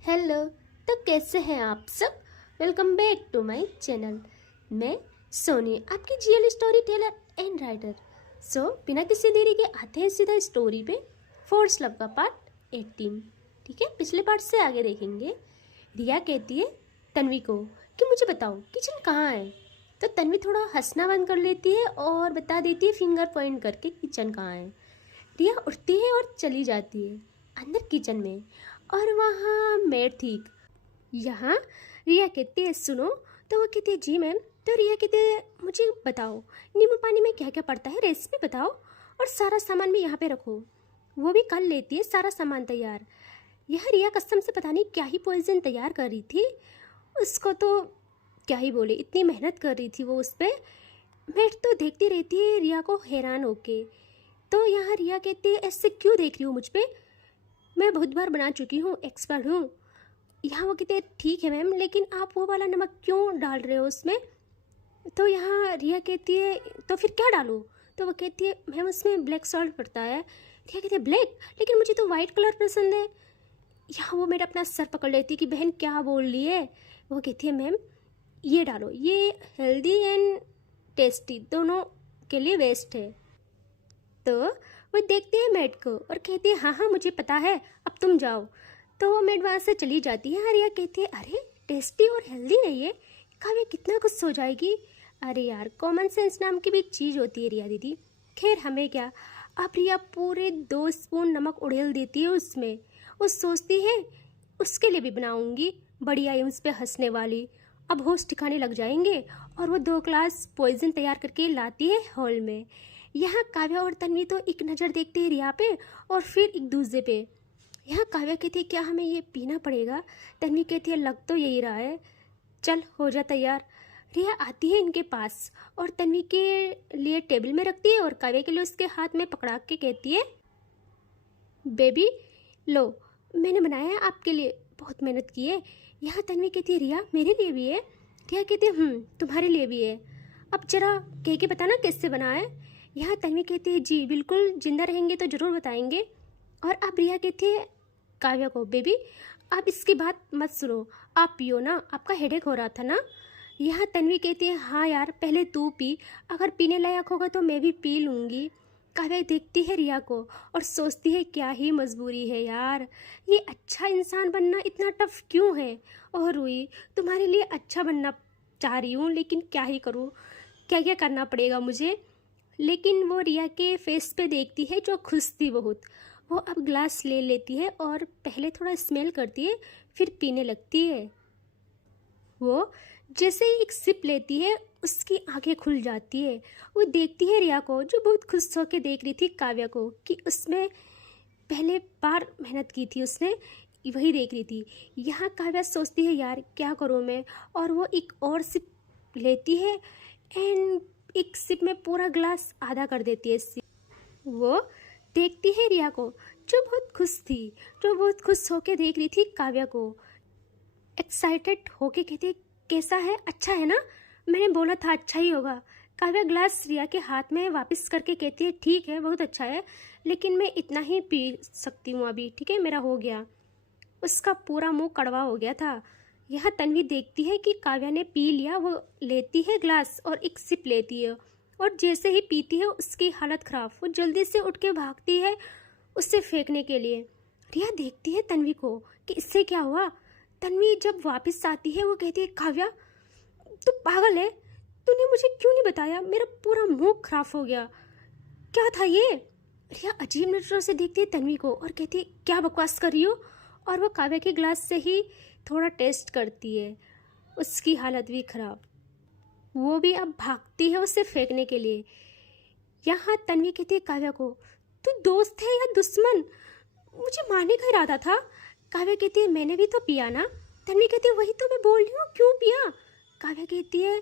Hello. तो कैसे हैं आप सब। Welcome back to my channel. मैं सोनी, आपकी GL story teller and writer. बिना किसी देरी के आते हैं सीधा स्टोरी पे। फोर्स लव का पार्ट 18। ठीक है, पिछले पार्ट से आगे देखेंगे। रिया कहती है तन्वी को कि मुझे बताओ किचन कहाँ है। तो तन्वी थोड़ा हंसना बंद कर लेती है और बता देती है फिंगर पॉइंट करके किचन कहाँ है। रिया उठती है और चली जाती है अंदर किचन में, और वहाँ मेड थी। यहाँ रिया कहती है सुनो। तो वो कहती है जी मैम। तो रिया कहती है मुझे बताओ नींबू पानी में क्या क्या पड़ता है, रेसिपी बताओ, और सारा सामान भी यहाँ पे रखो। वो भी कर लेती है सारा सामान तैयार। यह रिया कसम से पता नहीं क्या ही पॉइजन तैयार कर रही थी। उसको तो क्या ही बोले, इतनी मेहनत कर रही थी वो उस पर। मेड तो देखती रहती है रिया को हैरान होके। तो यहाँ रिया कहती है ऐसे क्यों देख रही हो मुझ पर, मैं बहुत बार बना चुकी हूँ, एक्सपर्ट हूँ। यहाँ वो कहते हैं ठीक है मैम, लेकिन आप वो वाला नमक क्यों डाल रहे हो उसमें। तो यहाँ रिया कहती है तो फिर क्या डालूँ। तो वो कहती है मैम उसमें ब्लैक सॉल्ट पड़ता है। रिया कहती है ब्लैक, लेकिन मुझे तो वाइट कलर पसंद है। यहाँ वो मेरा अपना सर पकड़ लेती है कि बहन क्या बोल रही है। वो कहती है मैम ये डालो, ये हेल्दी एंड टेस्टी दोनों के लिए बेस्ट है। तो वो देखते हैं मेड को और कहती है हाँ हाँ मुझे पता है, अब तुम जाओ। तो वो मेड वहाँ से चली जाती है। रिया कहती है अरे टेस्टी और हेल्दी है ये, काव्या कितना कुछ हो जाएगी। अरे यार कॉमन सेंस नाम की भी चीज़ होती है रिया दीदी। खैर हमें क्या। अब रिया पूरे 2 स्पून नमक उड़ेल देती है उसमें। वो सोचती है उसके लिए भी बनाऊंगी बढ़िया ही उस पर हंसने वाली। अब होश ठिकाने लग जाएंगे। और वो 2 ग्लास पॉइजन तैयार करके लाती है हॉल में। यहाँ काव्या और तन्वी तो एक नज़र देखते हैं रिया पे और फिर एक दूसरे पे। यहाँ काव्या कहती है क्या हमें ये पीना पड़ेगा। तन्वी कहती है लग तो यही रहा है, चल हो जा तैयार। रिया आती है इनके पास और तन्वी के लिए टेबल में रखती है और काव्या के लिए उसके हाथ में पकड़ा के कहती है बेबी लो, मैंने बनाया है आपके लिए, बहुत मेहनत की है। यहाँ तन्वी कहती है रिया मेरे लिए भी है। रिया कहती है तुम्हारे लिए भी है, अब जरा कह के बताना कैसे बना है। यहाँ तन्वी कहती है जी बिल्कुल, जिंदा रहेंगे तो ज़रूर बताएंगे। और अब रिया कहती है काव्या को बेबी आप इसकी बात मत सुनो, आप पियो ना, आपका हेडेक हो रहा था ना। यहाँ तन्वी कहती है हाँ यार पहले तू पी, अगर पीने लायक होगा तो मैं भी पी लूँगी। काव्या देखती है रिया को और सोचती है क्या ही मजबूरी है यार, ये अच्छा इंसान बनना इतना टफ क्यों है। और रुई तुम्हारे लिए अच्छा बनना चाह रही हूँ, लेकिन क्या ही करूँ, क्या क्या करना पड़ेगा मुझे। लेकिन वो रिया के फेस पे देखती है जो खुश थी बहुत। वो अब ग्लास ले लेती है और पहले थोड़ा स्मेल करती है फिर पीने लगती है। वो जैसे ही एक सिप लेती है उसकी आंखें खुल जाती है। वो देखती है रिया को जो बहुत खुश होकर देख रही थी काव्या को कि उसमें पहले बार मेहनत की थी उसने, वही देख रही थी। यहाँ काव्या सोचती है यार क्या करूँ मैं, और वो एक और सिप लेती है एंड एक सिप में पूरा ग्लास आधा कर देती है सिप। वो देखती है रिया को जो बहुत खुश थी, जो बहुत खुश होके देख रही थी काव्या को। एक्साइटेड होके कहती है कैसा है, अच्छा है ना, मैंने बोला था अच्छा ही होगा। काव्या ग्लास रिया के हाथ में वापस करके कहती है ठीक है बहुत अच्छा है, लेकिन मैं इतना ही पी सकती हूँ अभी, ठीक है मेरा हो गया। उसका पूरा मुंह कड़वा हो गया था। यह तन्वी देखती है कि काव्या ने पी लिया। वो लेती है ग्लास और एक सिप लेती है और जैसे ही पीती है उसकी हालत ख़राब। वो जल्दी से उठ के भागती है उससे फेंकने के लिए। रिया देखती है तन्वी को कि इससे क्या हुआ। तन्वी जब वापस आती है वो कहती है काव्या तू पागल है, तूने मुझे क्यों नहीं बताया, मेरा पूरा मुंह खराब हो गया, क्या था ये। रिया अजीब नजरों से देखती है तन्वी को और कहती है क्या बकवास कर रही हो। और वो काव्या के ग्लास से ही थोड़ा टेस्ट करती है, उसकी हालत भी खराब। वो भी अब भागती है उसे फेंकने के लिए। यहाँ तन्वी कहती है काव्या को तू दोस्त है या दुश्मन, मुझे मारने का इरादा था। काव्या कहती है मैंने भी तो पिया ना। तन्वी कहती है वही तो मैं बोल रही हूँ क्यों पिया। काव्या कहती है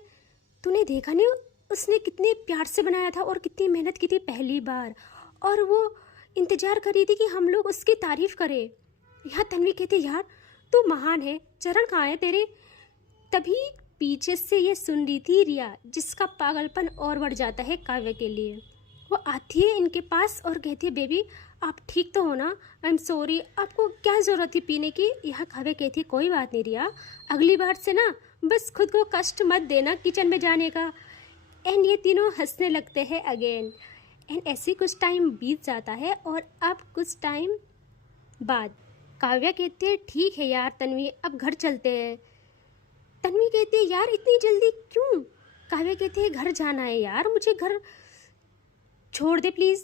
तूने देखा नहीं उसने कितने प्यार से बनाया था और कितनी मेहनत की थी पहली बार, और वो इंतजार कर रही थी कि हम लोग उसकी तारीफ करें। यहाँ तन्वी कहती है यार तू महान है, चरण कहाँ है तेरे। तभी पीछे से ये सुन रही थी रिया, जिसका पागलपन और बढ़ जाता है काव्या के लिए। वो आती है इनके पास और कहती है बेबी आप ठीक तो हो ना, आई एम सॉरी, आपको क्या ज़रूरत थी पीने की। यह काव्या कहती है कोई बात नहीं रिया, अगली बार से ना बस खुद को कष्ट मत देना किचन में जाने का। एंड ये तीनों हंसने लगते हैं अगेन। एंड ऐसे कुछ टाइम बीत जाता है और अब कुछ टाइम बाद काव्या कहती है ठीक है यार तन्वी, अब घर चलते हैं। तन्वी कहती है यार इतनी जल्दी क्यों। काव्या कहती है घर जाना है यार, मुझे घर छोड़ दे प्लीज़,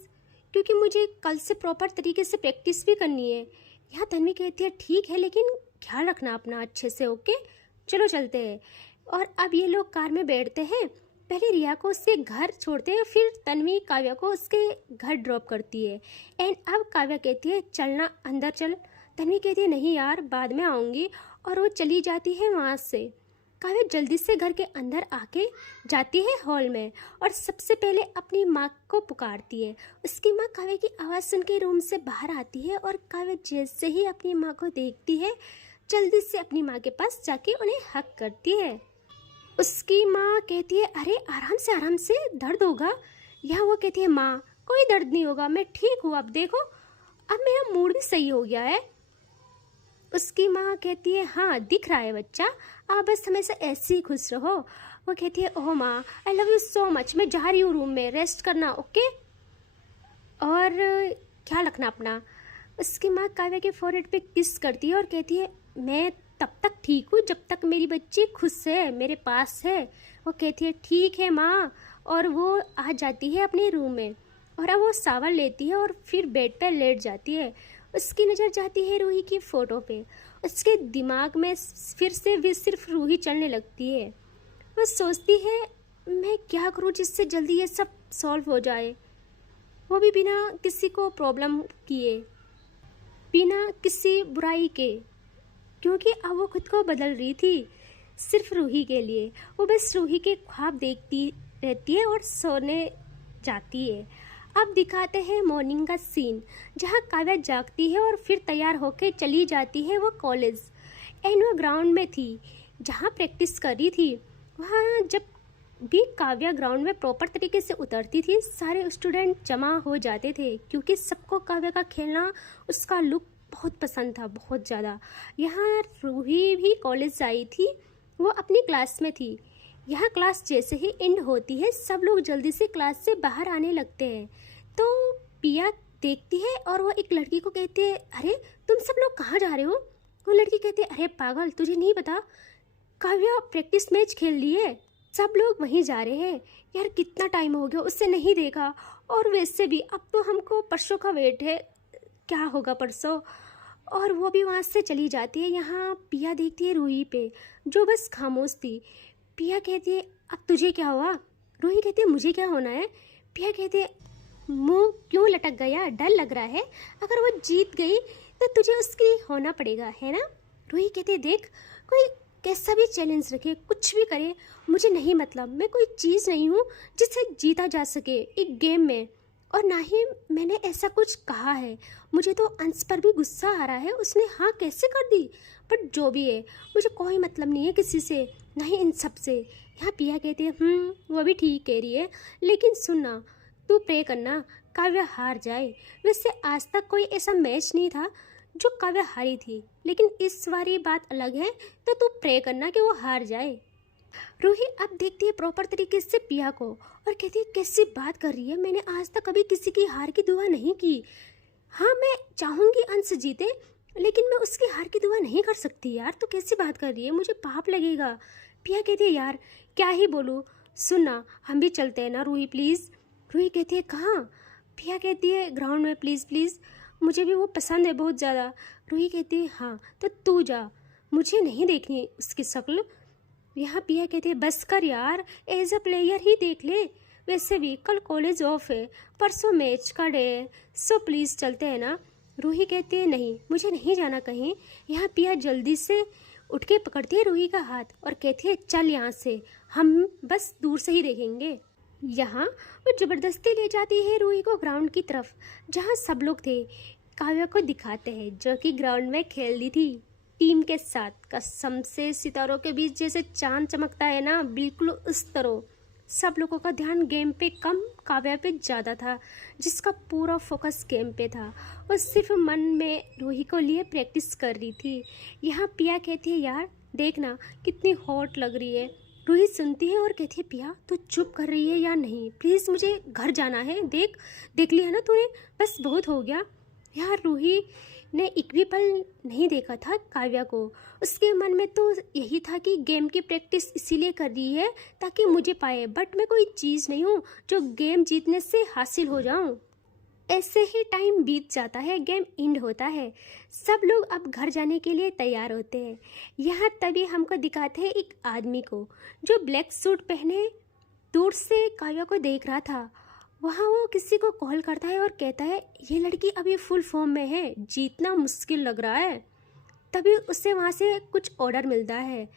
क्योंकि मुझे कल से प्रॉपर तरीके से प्रैक्टिस भी करनी है। यहाँ तन्वी कहती है ठीक है लेकिन ख्याल रखना अपना अच्छे से, ओके चलो चलते हैं। और अब ये लोग कार में बैठते हैं, पहले रिया को उसके घर छोड़ते हैं, फिर तन्वी काव्या को उसके घर ड्रॉप करती है। एंड अब काव्या कहती है चलना अंदर चल। तन्वी कहती है नहीं यार बाद में आऊँगी, और वो चली जाती है वहाँ से। काव्या जल्दी से घर के अंदर आके जाती है हॉल में और सबसे पहले अपनी माँ को पुकारती है। उसकी माँ काव्या की आवाज़ सुन के रूम से बाहर आती है और काव्या जैसे ही अपनी माँ को देखती है जल्दी से अपनी माँ के पास जाके उन्हें हक करती है। उसकी माँ कहती है अरे आराम से दर्द होगा। यहाँ वो कहती है माँ कोई दर्द नहीं होगा, मैं ठीक हूँ, अब देखो अब मेरा मूड भी सही हो गया है। उसकी माँ कहती है हाँ दिख रहा है बच्चा, आप बस हमेशा ऐसे ही खुश रहो। वो कहती है ओह माँ I love you so much, मैं जा रही हूँ रूम में, रेस्ट करना ओके, और ख्याल रखना अपना। उसकी माँ काव्या के फोrehead पे किस करती है और कहती है मैं तब तक ठीक हूँ जब तक मेरी बच्ची खुश है, मेरे पास है। वो कहती है ठीक है माँ, और वो आ जाती है अपने रूम में और अब वो शावर लेती है और फिर बेड पर लेट जाती है। उसकी नज़र जाती है रूही की फ़ोटो पे, उसके दिमाग में फिर से भी सिर्फ रूही चलने लगती है। वो सोचती है मैं क्या करूँ जिससे जल्दी ये सब सॉल्व हो जाए, वो भी बिना किसी को प्रॉब्लम किए, बिना किसी बुराई के, क्योंकि अब वो खुद को बदल रही थी सिर्फ रूही के लिए। वो बस रूही के ख्वाब देखती रहती है और सोने जाती है। अब दिखाते हैं मॉर्निंग का सीन जहाँ काव्या जागती है और फिर तैयार होकर चली जाती है वो कॉलेज। एंड वो ग्राउंड में थी जहाँ प्रैक्टिस कर रही थी। वहाँ जब भी काव्या ग्राउंड में प्रॉपर तरीके से उतरती थी सारे स्टूडेंट जमा हो जाते थे, क्योंकि सबको काव्या का खेलना, उसका लुक बहुत पसंद था, बहुत ज़्यादा। यहाँ रूही भी कॉलेज आई थी, वो अपनी क्लास में थी। यहाँ क्लास जैसे ही एंड होती है सब लोग जल्दी से क्लास से बाहर आने लगते हैं। तो पिया देखती है और वो एक लड़की को कहती है अरे तुम सब लोग कहाँ जा रहे हो। वो लड़की कहती है अरे पागल तुझे नहीं पता, काव्या प्रैक्टिस मैच खेल रही है, सब लोग वहीं जा रहे हैं। यार कितना टाइम हो गया उससे नहीं देखा, और वैसे भी अब तो हमको परसों का वेट है, क्या होगा परसों। और वो भी वहाँ से चली जाती है। यहाँ पिया देखती है रूही पे जो बस खामोश थी। पिया कहती है अब तुझे क्या हुआ। रूही कहती है मुझे क्या होना है। पिया कहती है मुंह क्यों लटक गया, डर लग रहा है, अगर वो जीत गई तो तुझे उसकी होना पड़ेगा है ना। रूही कहती है देख कोई कैसा भी चैलेंज रखे, कुछ भी करे, मुझे नहीं मतलब, मैं कोई चीज़ नहीं हूँ जिससे जीता जा सके एक गेम में, और ना ही मैंने ऐसा कुछ कहा है। मुझे तो अंश पर भी गुस्सा आ रहा है, उसने हाँ कैसे कर दी, बट जो भी है मुझे कोई मतलब नहीं है किसी से, नहीं इन सब से। यहाँ पिया कहती है वो भी ठीक कह रही है, लेकिन सुनना तू प्रे करना काव्या हार जाए। वैसे आज तक कोई ऐसा मैच नहीं था जो काव्या हारी थी, लेकिन इस बारी बात अलग है, तो तू प्रे करना कि वो हार जाए। रूही अब देखती है प्रॉपर तरीके से पिया को और कहती है कैसी बात कर रही है, मैंने आज तक कभी किसी की हार की दुआ नहीं की। हाँ मैं चाहूँगी अंश जीते, लेकिन मैं उसकी हार की दुआ नहीं कर सकती यार, तो कैसी बात कर रही है, मुझे पाप लगेगा। पिया कहती है यार क्या ही बोलूँ, सुनना हम भी चलते हैं ना रूही प्लीज़। रूही कहती है कहाँ। पिया कहती है ग्राउंड में प्लीज़ प्लीज़, मुझे भी वो पसंद है बहुत ज़्यादा। रूही कहती है हाँ तो तू जा, मुझे नहीं देखनी उसकी शक्ल। यहाँ पिया कहती है बस कर यार, एज अ प्लेयर ही देख ले, वैसे भी कल कॉलेज ऑफ है, परसों मैच का डे है, सो प्लीज़ चलते हैं ना। रूही कहती है नहीं मुझे नहीं जाना कहीं। यहाँ पिया जल्दी से उठ के पकड़ती है रूही का हाथ और कहती है चल यहाँ से, हम बस दूर से ही देखेंगे। यहाँ वो ज़बरदस्ती ले जाती है रूही को ग्राउंड की तरफ जहाँ सब लोग थे। काव्या को दिखाते हैं जो कि ग्राउंड में खेल रही थी टीम के साथ। कसम से सितारों के बीच जैसे चांद चमकता है ना, बिल्कुल उस तरह सब लोगों का ध्यान गेम पे कम काव्या पे ज़्यादा था, जिसका पूरा फोकस गेम पे था। वो सिर्फ मन में रूही को लिए प्रैक्टिस कर रही थी। यहाँ पिया कहती है, यार देखना कितनी हॉट लग रही है। रूही सुनती है और कहती है, पिया तू चुप कर रही है या नहीं, प्लीज़ मुझे घर जाना है। देख लिया ना तूने, बस बहुत हो गया। यार रूही ने एक भी पल नहीं देखा था काव्या को। उसके मन में तो यही था कि गेम की प्रैक्टिस इसीलिए कर रही है ताकि मुझे पाए, बट मैं कोई चीज़ नहीं हूँ जो गेम जीतने से हासिल हो जाऊँ। ऐसे ही टाइम बीत जाता है, गेम एंड होता है, सब लोग अब घर जाने के लिए तैयार होते हैं। यहाँ तभी हमको दिखाते हैं एक आदमी को जो ब्लैक सूट पहने दूर से काव्या को देख रहा था। वहाँ वो किसी को कॉल करता है और कहता है, ये लड़की अभी फुल फॉर्म में है, जीतना मुश्किल लग रहा है। तभी उसे वहाँ से कुछ ऑर्डर मिलता है।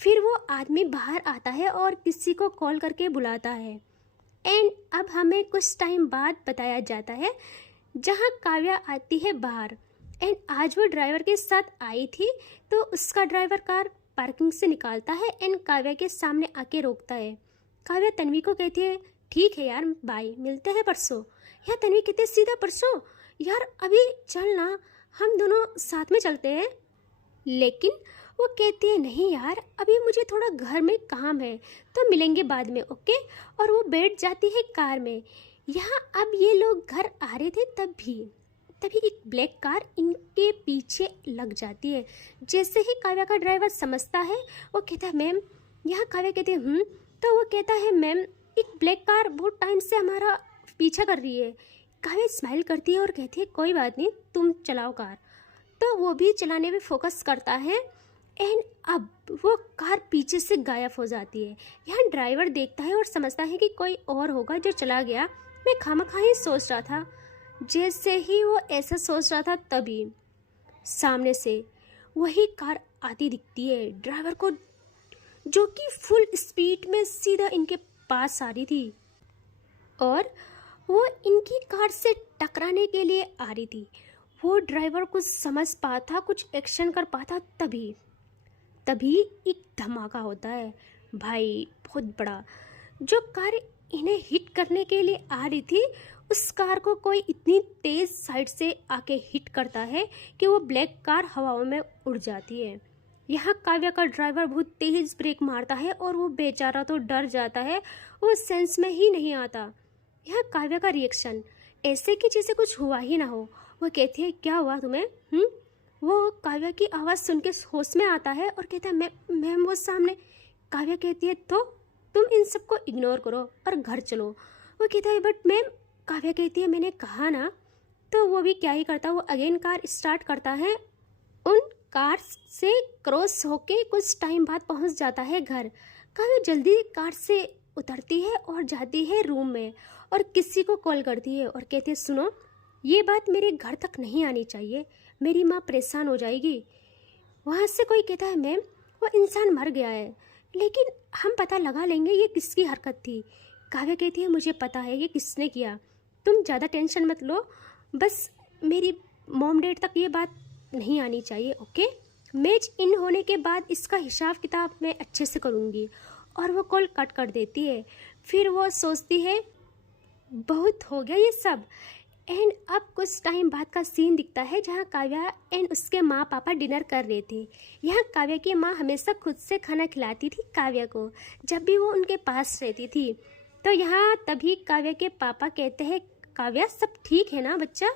फिर वो आदमी बाहर आता है और किसी को कॉल करके बुलाता है। एंड अब हमें कुछ टाइम बाद बताया जाता है जहाँ काव्या आती है बाहर। एंड आज वो ड्राइवर के साथ आई थी, तो उसका ड्राइवर कार पार्किंग से निकालता है एंड काव्या के सामने आके रोकता है। काव्या तन्वी को कहती है, ठीक है यार, बाय, मिलते हैं परसों। यार तन्वी कहते, सीधा परसों? यार अभी चल ना, हम दोनों साथ में चलते हैं। लेकिन वो कहती है, नहीं यार अभी मुझे थोड़ा घर में काम है, तो मिलेंगे बाद में, ओके। और वो बैठ जाती है कार में। यहाँ अब ये लोग घर आ रहे थे तभी एक ब्लैक कार इनके पीछे लग जाती है। जैसे ही काव्या का ड्राइवर समझता है, वो कहता है, मैम। यहाँ काव्या कहती है, तो वो कहता है, मैम एक ब्लैक कार बहुत टाइम से हमारा पीछा कर रही है। काव्या स्माइल करती है और कहती है, कोई बात नहीं, तुम चलाओ कार। तो वो भी चलाने में फोकस करता है एंड अब वो कार पीछे से गायब हो जाती है। यहाँ ड्राइवर देखता है और समझता है कि कोई और होगा जो चला गया, मैं खामखा ही सोच रहा था। जैसे ही वो ऐसा सोच रहा था तभी सामने से वही कार आती दिखती है ड्राइवर को, जो कि फुल स्पीड में सीधा इनके पास आ रही थी और वो इनकी कार से टकराने के लिए आ रही थी। वो ड्राइवर कुछ समझ पाता, कुछ एक्शन कर पाता, तभी एक धमाका होता है भाई, बहुत बड़ा। जो कार इन्हें हिट करने के लिए आ रही थी, उस कार को कोई इतनी तेज साइड से आके हिट करता है कि वो ब्लैक कार हवाओं में उड़ जाती है। यहाँ काव्या का ड्राइवर बहुत तेज ब्रेक मारता है और वो बेचारा तो डर जाता है, वो सेंस में ही नहीं आता। यहाँ काव्या का रिएक्शन ऐसे कि जैसे कुछ हुआ ही ना हो। वो कहती है, क्या हुआ तुम्हें? वो काव्या की आवाज़ सुन के होश में आता है और कहता है, मैम वो सामने। काव्या कहती है, तो तुम इन सबको इग्नोर करो और घर चलो। वो कहता है, बट मैम। काव्या कहती है, मैंने कहा ना। तो वो भी क्या ही करता, वो अगेन कार स्टार्ट करता है। उन कार से क्रॉस होके कुछ टाइम बाद पहुंच जाता है घर। काव्या जल्दी कार से उतरती है और जाती है रूम में और किसी को कॉल करती है और कहती है, सुनो, ये बात मेरे घर तक नहीं आनी चाहिए, मेरी माँ परेशान हो जाएगी। वहाँ से कोई कहता है, मैम वो इंसान मर गया है, लेकिन हम पता लगा लेंगे ये किसकी हरकत थी। काव्या कहती है, मुझे पता है ये किसने किया, तुम ज़्यादा टेंशन मत लो, बस मेरी मॉम डैड तक ये बात नहीं आनी चाहिए, ओके। मैच इन होने के बाद इसका हिसाब किताब मैं अच्छे से करूँगी। और वो कॉल कट कर देती है। फिर वो सोचती है, बहुत हो गया ये सब। एंड अब कुछ टाइम बाद का सीन दिखता है जहाँ काव्या एंड उसके माँ पापा डिनर कर रहे थे। यहाँ काव्या की माँ हमेशा खुद से खाना खिलाती थी काव्या को, जब भी वो उनके पास रहती थी। तो यहाँ तभी काव्या के पापा कहते हैं, काव्या सब ठीक है ना बच्चा?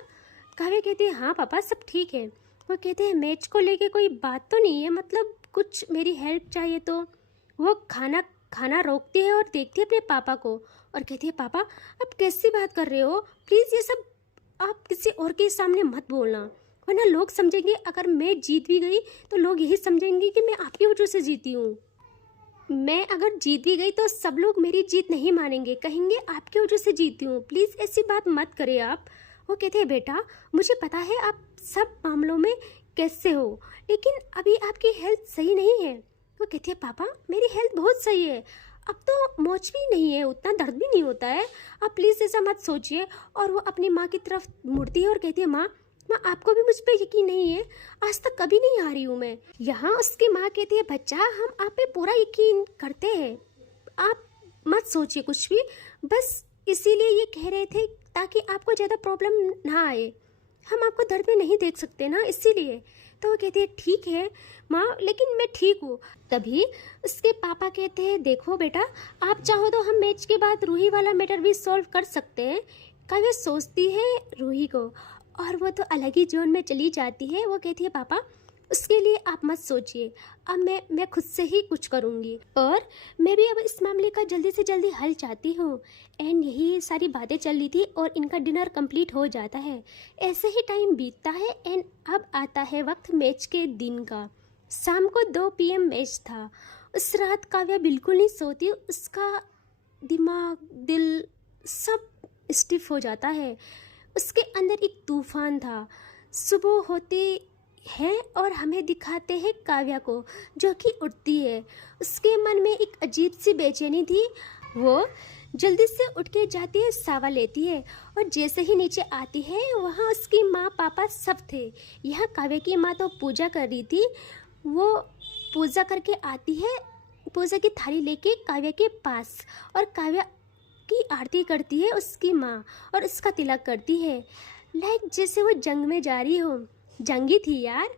काव्या कहती है, हाँ पापा सब ठीक है। वो कहते हैं, मैच को लेके कोई बात तो नहीं है, मतलब कुछ मेरी हेल्प चाहिए तो? वो खाना रोकती है और देखती है अपने पापा को और कहती है, पापा आप कैसी बात कर रहे हो, प्लीज़ ये सब आप किसी और के सामने मत बोलना, वरना लोग समझेंगे अगर मैं जीत भी गई तो लोग यही समझेंगे कि मैं आपकी वजह से जीती हूँ। मैं अगर जीत भी गई तो सब लोग मेरी जीत नहीं मानेंगे, कहेंगे आपकी वजह से जीती हूँ, प्लीज़ ऐसी बात मत करें आप। वो कहते हैं, बेटा मुझे पता है आप सब मामलों में कैसे हो, लेकिन अभी आपकी हेल्थ सही नहीं है। वो कहती है, पापा मेरी हेल्थ बहुत सही है, अब तो मोच भी नहीं है, उतना दर्द भी नहीं होता है, आप प्लीज़ ऐसा मत सोचिए। और वो अपनी माँ की तरफ मुड़ती है और कहती है, माँ आपको भी मुझ पर यकीन नहीं है? आज तक कभी नहीं हारी हूँ मैं। यहाँ उसकी माँ कहती है, बच्चा हम आप पे पूरा यकीन करते हैं, आप मत सोचिए कुछ भी, बस इसीलिए ये कह रहे थे ताकि आपको ज़्यादा प्रॉब्लम ना आए। हम आपको दर्द में नहीं देख सकते ना, इसीलिए। तो वो कहती है ठीक है माँ, लेकिन मैं ठीक हूँ। तभी उसके पापा कहते हैं देखो बेटा, आप चाहो तो हम मैच के बाद रूही वाला मैटर भी सॉल्व कर सकते हैं। काव्या सोचती है रूही को, और वो तो अलग ही जोन में चली जाती है। वो कहती है पापा उसके लिए आप मत सोचिए, अब मैं खुद से ही कुछ करूँगी, और मैं भी अब इस मामले का जल्दी से जल्दी हल चाहती हूँ। एंड यही सारी बातें चल रही थी और इनका डिनर कंप्लीट हो जाता है। ऐसे ही टाइम बीतता है एंड अब आता है वक्त मैच के दिन का। शाम को 2 PM मैच था। उस रात काव्या बिल्कुल नहीं सोती, उसका दिमाग दिल सब स्टिफ हो जाता है। उसके अंदर एक तूफान था। सुबह होती है और हमें दिखाते हैं काव्या को जो कि उठती है। उसके मन में एक अजीब सी बेचैनी थी। वो जल्दी से उठ के जाती है, सावा लेती है और जैसे ही नीचे आती है वहाँ उसकी माँ पापा सब थे। यहाँ काव्या की माँ तो पूजा कर रही थी। वो पूजा करके आती है, पूजा की थाली लेके काव्या के पास, और काव्या की आरती करती है उसकी माँ और उसका तिलक करती है, लाइक जैसे वो जंग में जा रही हो। जंगी थी यार।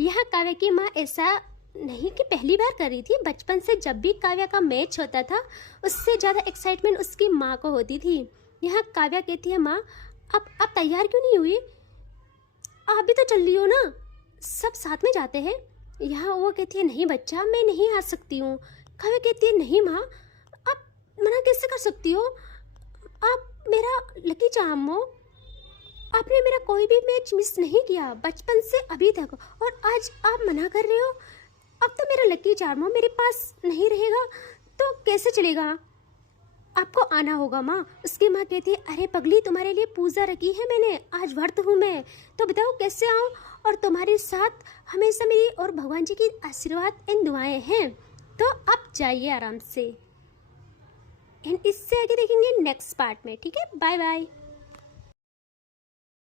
यहाँ काव्या की माँ ऐसा नहीं कि पहली बार कर रही थी, बचपन से जब भी काव्या का मैच होता था उससे ज़्यादा एक्साइटमेंट उसकी माँ को होती थी। यहाँ काव्या कहती है माँ आप तैयार क्यों नहीं हुई, आप भी तो चल रही हो ना, सब साथ में जाते हैं। यहाँ वो कहती है नहीं बच्चा, मैं नहीं आ सकती हूँ। काव्या कहती है नहीं माँ, आप मना कैसे कर सकती हो, आप मेरा लकी चार्म हो, आपने मेरा कोई भी मैच मिस नहीं किया बचपन से अभी तक, और आज आप मना कर रहे हो। अब तो मेरा लकी चार्म मेरे पास नहीं रहेगा तो कैसे चलेगा, आपको आना होगा माँ। उसकी माँ कहती है अरे पगली, तुम्हारे लिए पूजा रखी है मैंने, आज व्रत हूँ मैं, तो बताओ कैसे आऊँ, और तुम्हारे साथ हमेशा मेरी और भगवान जी की आशीर्वाद एंड दुआएं हैं, तो आप जाइए आराम से। एंड इससे आगे देखेंगे नेक्स्ट पार्ट में, ठीक है, बाय बाय।